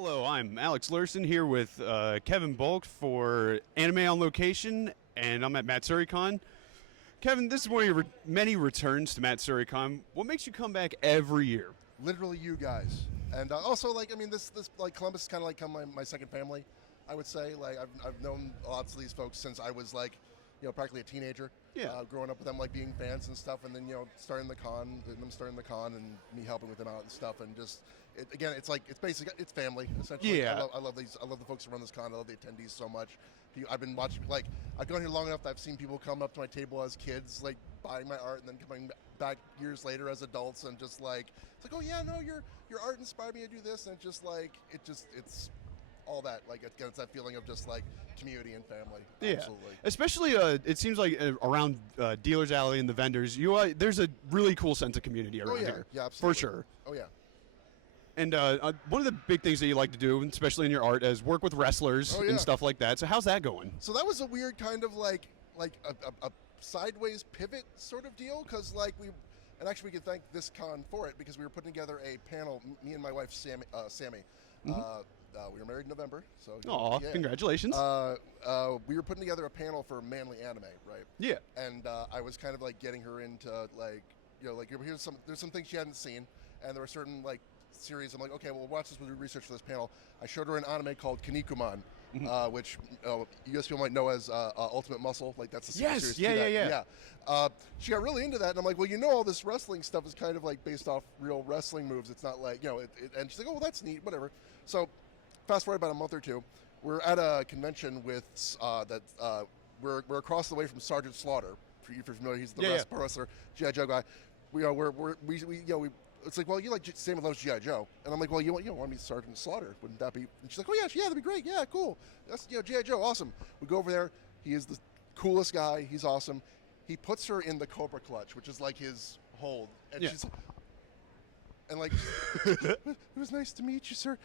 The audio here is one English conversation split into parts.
Hello, I'm Alex Luersen here with Kevin Bolk for Anime on Location, and I'm at Matsuricon. Kevin, this is one of your many returns to Matsuricon. What makes you come back every year? Literally you guys. And also, this Columbus is kind of like my second family, I would say. Like, I've known lots of these folks since I was, practically a teenager. Yeah. Growing up with them, being fans and stuff, and then, starting the con, and me helping with them out and stuff, and just, it's family, essentially. Yeah. I love the folks who run this con. I love the attendees so much. I've been watching, I've gone here long enough that I've seen people come up to my table as kids, buying my art, and then coming back years later as adults, and just, oh yeah, no, your art inspired me to do this, and it's all that, it's that feeling of just community and family. Yeah, absolutely. Especially it seems like around Dealer's Alley and the vendors, there's a really cool sense of community around here. Yeah, absolutely. For sure. Oh yeah. And one of the big things that you like to do, especially in your art, is work with wrestlers and stuff like that. So how's that going? So that was a weird kind of a sideways pivot sort of deal, because and actually we can thank this con for it, because we were putting together a panel, me and my wife Sammy. Mm-hmm. We were married in November, so congratulations. We were putting together a panel for manly anime, right? Yeah. And I was kind of getting her into there's some things she hadn't seen, and there were certain series. I'm okay, well, watch this. We'll do research for this panel. I showed her an anime called Kinnikuman, which you guys might know as Ultimate Muscle. That's the series. Yeah. She got really into that, and I'm well, all this wrestling stuff is kind of based off real wrestling moves. It's not and she's oh, well, that's neat, whatever. So fast forward about a month or two, we're at a convention with we're across the way from Sergeant Slaughter. If you're familiar, he's the pro wrestler, G.I. Joe guy. It's well, you Sam loves G.I. Joe, and I'm well, you want to meet Sergeant Slaughter? Wouldn't that be? And she's oh yeah, that'd be great. Yeah, cool. That's G.I. Joe, awesome. We go over there. He is the coolest guy. He's awesome. He puts her in the Cobra Clutch, which is his hold, and she's and it was nice to meet you, sir.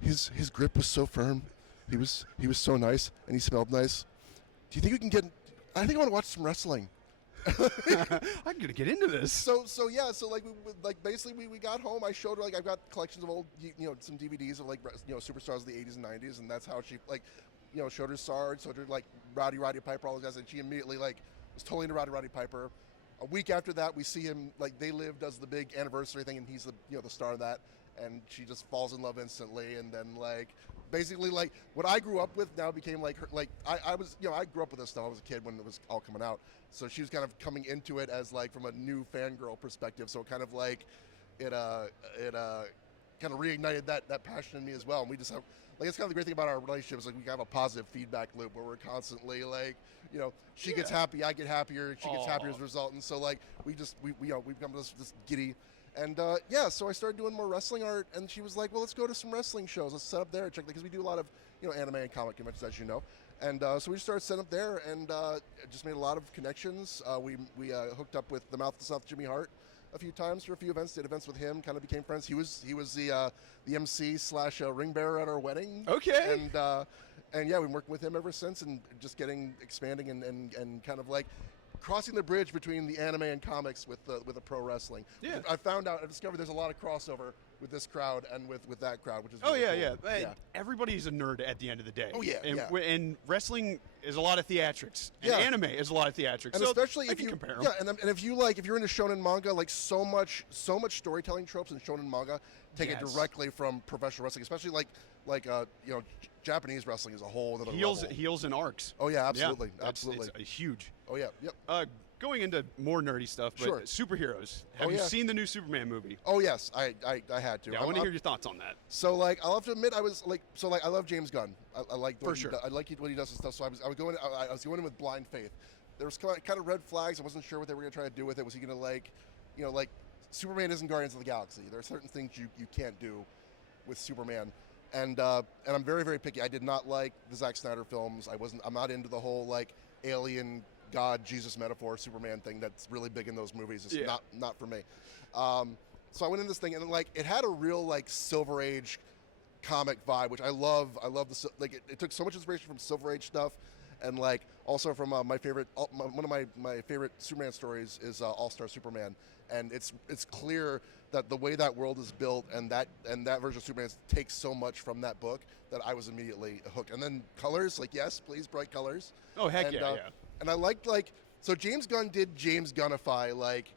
His grip was so firm. He was so nice, and he smelled nice. Do you think we can get? I think I want to watch some wrestling. I'm gonna get into this. So basically we got home. I showed her I've got collections of old some DVDs of superstars of the 80s and 90s, and that's how she showed her Sarge, showed her Roddy Piper, all those guys, and she immediately was totally into Roddy Piper. A week after that, we see him They Live does the big anniversary thing, and he's the star of that, and she just falls in love instantly. And then basically what I grew up with now became her. I was I grew up with this stuff. I was a kid when it was all coming out, so she was kind of coming into it as from a new fangirl perspective. So kind of it kind of reignited that passion in me as well. And we just have it's kind of the great thing about our relationship is we have a positive feedback loop where we're constantly she gets happy, I get happier, she gets happier as a result, and so we've become this giddy. And so I started doing more wrestling art, and she was well, let's go to some wrestling shows. Let's set up there and check, because we do a lot of anime and comic conventions, as you know. And so we just started setting up there, and just made a lot of connections. We hooked up with the Mouth of the South, Jimmy Hart, a few times for a few events. Did events with him, kind of became friends. He was the MC / ring bearer at our wedding. Okay. And we've been working with him ever since, and just expanding and kind of crossing the bridge between the anime and comics with the pro wrestling. Yeah. I discovered there's a lot of crossover with this crowd and with that crowd, which is really cool. Yeah. Everybody's a nerd at the end of the day. Oh, yeah. And wrestling is a lot of theatrics. And anime is a lot of theatrics. And so especially if you compare them. Yeah, and if you're into shonen manga, so much storytelling tropes in shonen manga take it directly from professional wrestling, especially Japanese wrestling as a whole. Heels and arcs. Oh yeah, absolutely, absolutely. It's huge. Oh yeah, yep. Going into more nerdy stuff, but superheroes. Have you seen the new Superman movie? Oh yes, I had to. Yeah, I want to hear your thoughts on that. So I'll have to admit, I love James Gunn. I like for sure. I like what he does and stuff. So I was going in with blind faith. There was kind of red flags. I wasn't sure what they were going to try to do with it. Was he going to Superman isn't Guardians of the Galaxy. There are certain things you can't do with Superman. And I'm very, very picky. I did not like the Zack Snyder films. I'm not into the whole alien God Jesus metaphor Superman thing that's really big in those movies. It's not for me. So I went in this thing, and it had a real Silver Age comic vibe, which I love. I love it took so much inspiration from Silver Age stuff, and also from my favorite one of my favorite Superman stories is All-Star Superman, and it's clear that the way that world is built and that version of Superman takes so much from that book that I was immediately hooked. And then colors, like, yes, please, bright colors. Oh, heck and, yeah. And I liked, like, so James Gunn did James Gunnify, like,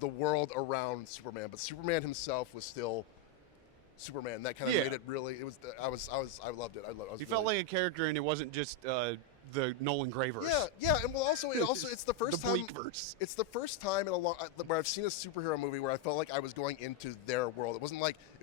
the world around Superman, but Superman himself was still Superman. That kind of made it really. It was. I loved it. He felt like a character, and it wasn't just the Nolan Gray-verse. Yeah, and well, also it's the first the time. Bleak-verse. It's the first time in a long where I've seen a superhero movie where I felt like I was going into their world. It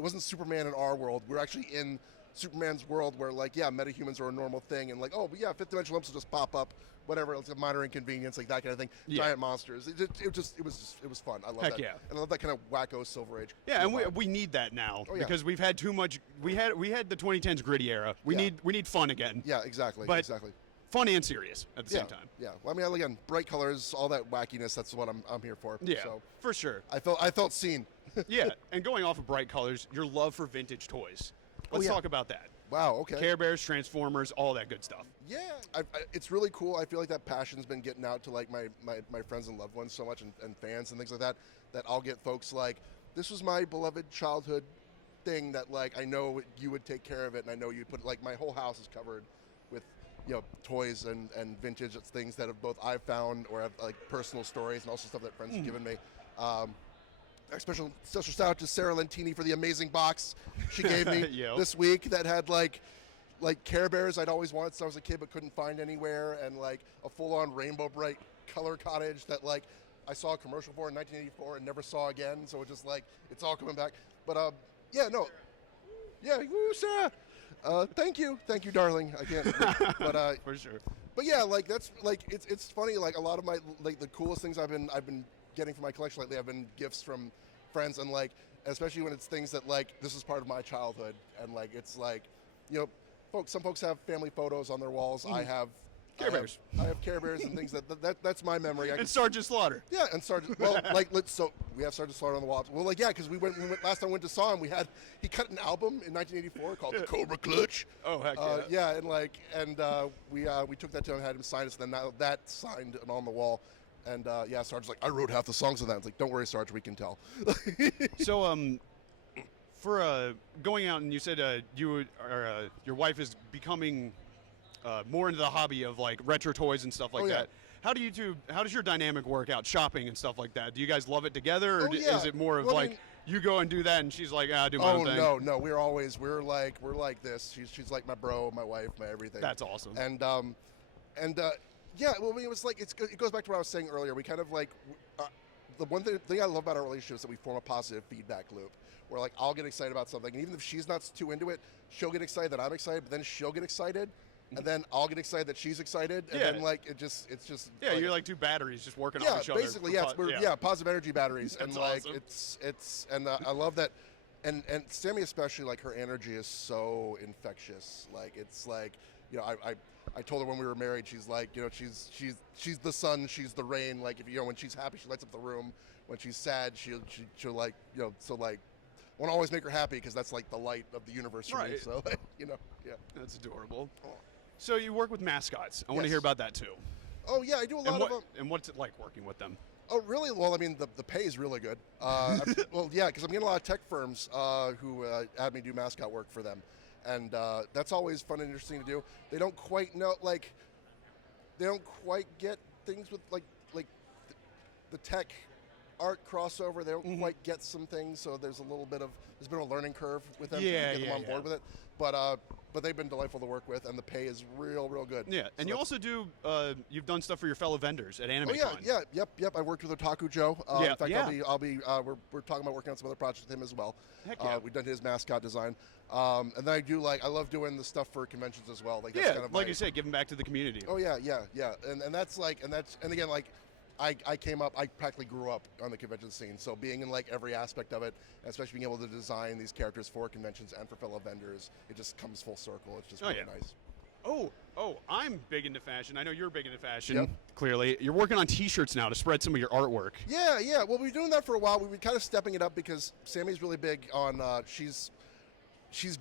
wasn't Superman in our world. We're actually in Superman's world, where like metahumans are a normal thing, and like fifth dimensional lumps will just pop up. Whatever, it's a minor inconvenience, like that kind of thing. Yeah. Giant monsters. It was fun. I love Heck that. yeah. And I love that kind of wacko Silver Age. Yeah, and we need that now because we've had too much. We had the 2010s gritty era. We need fun again. Yeah, exactly. But exactly. Fun and serious at the same time. Yeah. Well, I mean, again, bright colors, all that wackiness. That's what I'm here for. Yeah, so for sure. I felt seen. Yeah, and going off of bright colors, your love for vintage toys. Let's talk about that. Wow. Okay. Care Bears, Transformers, all that good stuff. Yeah, it's really cool. I feel like that passion's been getting out to like my friends and loved ones so much, and fans and things like that. That I'll get folks like, this was my beloved childhood thing that like I know you would take care of it, and I know you'd put like my whole house is covered with toys and vintage things that have both I've found or have like personal stories and also stuff that friends have given me. Special shout out to Sarah Lentini for the amazing box she gave me this week that had like Care Bears I'd always wanted since I was a kid but couldn't find anywhere, and like a full-on rainbow bright color cottage that like I saw a commercial for in 1984 and never saw again. So it's just like it's all coming back. But woo, Sarah. Thank you, darling. I can't, but for sure. But yeah, like that's like it's funny. Like a lot of my like the coolest things I've been getting from my collection lately have been gifts from friends, and like especially when it's things that like this is part of my childhood, and like it's like some folks have family photos on their walls. I have Care Bears. I have Care Bears and things that's my memory. And Sergeant Slaughter. Yeah, and Sergeant. Well, so we have Sergeant Slaughter on the wall. Well, like because we went last time we went to saw him. He cut an album in 1984 called The Cobra Clutch. Oh heck yeah. We took that to him and had him sign us. And then that signed and on the wall. And Sarge's like, I wrote half the songs of that. It's like, don't worry, Sarge, we can tell. So for going out, and you said your wife is becoming more into the hobby of like retro toys and stuff like that. How does your dynamic work out, shopping and stuff like that? Do you guys love it together, or is it more of you go and do that and she's like, do my own thing? No, we're like this. She's like my bro, my wife, my everything. That's awesome. Yeah, well, I mean, it goes back to what I was saying earlier. We kind of like the one thing I love about our relationship is that we form a positive feedback loop. Where like I'll get excited about something, and even if she's not too into it, she'll get excited that I'm excited. But then she'll get excited, and then I'll get excited that she's excied, and then like it's just you're like two batteries just working off each other. Basically, positive energy batteries, and like awesome. it's I love that, and Sammy especially, like her energy is so infectious. Like it's like I told her when we were married, she's like, she's the sun, she's the rain. Like if when she's happy, she lights up the room. When she's sad, she'll like so like. I want to always make her happy because that's like the light of the universe for me. So That's adorable. So you work with mascots. I want to hear about that too. Oh yeah, I do a lot of them. And what's it like working with them? Oh really? Well, I mean the pay is really good. Well, yeah, because I'm getting a lot of tech firms who have me do mascot work for them, and that's always fun and interesting to do. They don't quite know they don't quite get things with like the tech art crossover. They don't quite get some things, so there's been a learning curve with them to get them on board with it. But they've been delightful to work with, and the pay is real good. Yeah, and you also do you've done stuff for your fellow vendors at AnimeCon. Oh yep. I worked with Otaku Joe. In fact, I'll be we're talking about working on some other projects with him as well. Heck yeah. We've done his mascot design, and then I love doing the stuff for conventions as well. Like that's kind of like you said, giving back to the community. Oh yeah, and that's and again like. I practically grew up on the convention scene, so being in like every aspect of it, especially being able to design these characters for conventions and for fellow vendors, it just comes full circle. It's just really nice. Oh, I'm big into fashion. I know you're big into fashion, clearly. You're working on T-shirts now to spread some of your artwork. Yeah. Well, we've been doing that for a while. We've been kind of stepping it up because Sammy's really big on, she's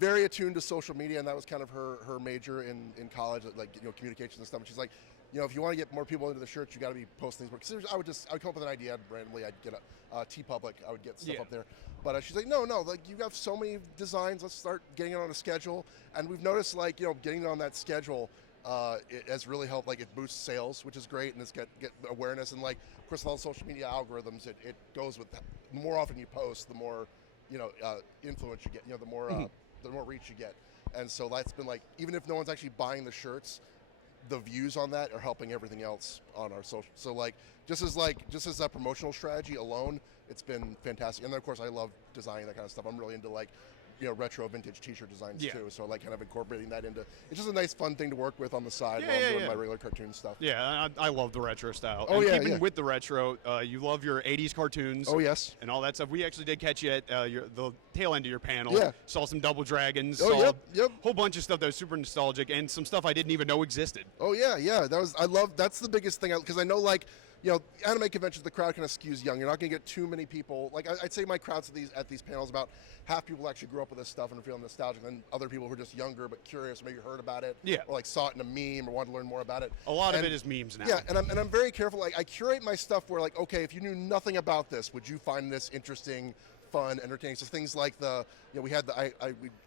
very attuned to social media, and that was kind of her major in college, like communications and stuff. And she's like, you know, if you want to get more people into the shirts, you got to be posting things. Because I would come up with an idea randomly. I'd get a T-Public. I would get stuff up there. But she's like, no, like you have so many designs. Let's start getting it on a schedule. And we've noticed, like, you know, getting it on that schedule, it has really helped. Like, it boosts sales, which is great, and it's get awareness. And like, of course, with all the social media algorithms, it goes with the more often you post, the more, you know, influence you get. You know, the more reach you get. And so that's been like, even if no one's actually buying the shirts, the views on that are helping everything else on our social. So like, just as a promotional strategy alone, it's been fantastic. And then of course I love designing that kind of stuff. I'm really into like, you know, retro vintage t-shirt designs too. So like kind of incorporating that into, it's just a nice fun thing to work with on the side while I'm doing my regular cartoon stuff. Yeah, I love the retro style. Oh, and yeah, keeping with the retro, you love your 80s cartoons. Oh, yes. And all that stuff. We actually did catch you at the tail end of your panel. Yeah. Saw some Double Dragons. Oh, saw yep. a whole bunch of stuff that was super nostalgic and some stuff I didn't even know existed. Oh, yeah. That's the biggest thing, because I know, like, you know, anime conventions, the crowd kind of skews young. You're not going to get too many people. Like, I'd say my crowds at these panels, about half people actually grew up with this stuff and are feeling nostalgic, and other people who are just younger but curious, maybe heard about it, or like saw it in a meme or wanted to learn more about it. A lot of it is memes now. Yeah, and I'm very careful. Like, I curate my stuff where, like, okay, if you knew nothing about this, would you find this interesting, fun, entertaining? So things like we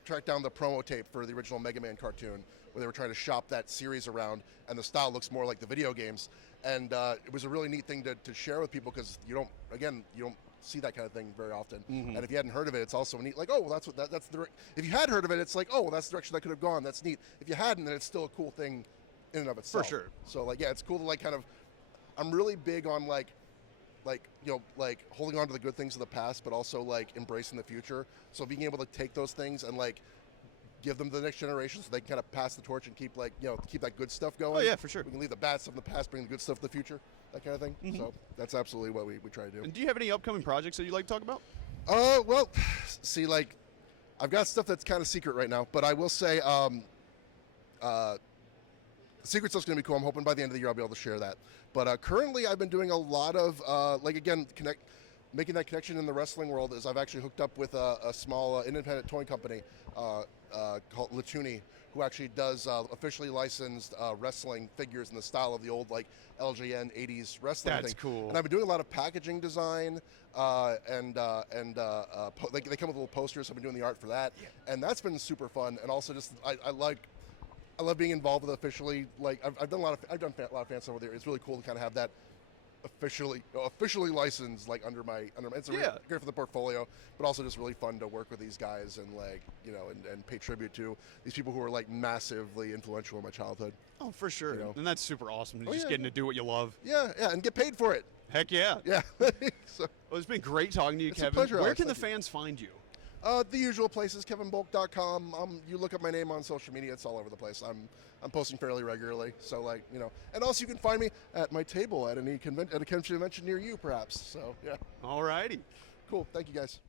tracked down the promo tape for the original Mega Man cartoon, where they were trying to shop that series around, and the style looks more like the video games. And it was a really neat thing to share with people, because you don't see that kind of thing very often. And if you hadn't heard of it, it's also neat. Like, oh, well, that's the. If you had heard of it, it's like, oh, well, that's the direction that could have gone. That's neat. If you hadn't, then it's still a cool thing in and of itself. For sure. So like, yeah, it's cool to like kind of. I'm really big on like you know, like holding on to the good things of the past, but also like embracing the future. So being able to take those things and like give them to the next generation, so they can kind of pass the torch and keep, like, you know, keep that good stuff going. Oh yeah, for sure. We can leave the bad stuff in the past, bring the good stuff to the future, that kind of thing. So that's absolutely what we try to do. And do you have any upcoming projects that you'd like to talk about? Well, see, like, I've got stuff that's kind of secret right now, but I will say, secret stuff's going to be cool. I'm hoping by the end of the year I'll be able to share that. But currently I've been doing a lot of, like, again, making that connection in the wrestling world. Is I've actually hooked up with a small independent toy company called Luersen, who actually does officially licensed wrestling figures in the style of the old, like, LJN 80s wrestling thing. That's cool. And I've been doing a lot of packaging design, like, they come with little posters. So I've been doing the art for that, and that's been super fun. And also just I love being involved with officially, like, I've done a lot of fan stuff over there. It's really cool to kind of have that officially licensed, like, under my it's really great for the portfolio, but also just really fun to work with these guys and, like, you know, and pay tribute to these people who are, like, massively influential in my childhood. Oh, for sure. You know? And that's super awesome. Just getting to do what you love. Yeah, and get paid for it. Heck yeah. Yeah. So, well, it's been great talking to you, Kevin. A pleasure, Where Alex. can the fans find you? The usual places, kevinbolk.com. You look up my name on social media; it's all over the place. I'm posting fairly regularly, so, like, you know. And also, you can find me at my table at a convention near you, perhaps. So yeah. All righty. Cool. Thank you, guys.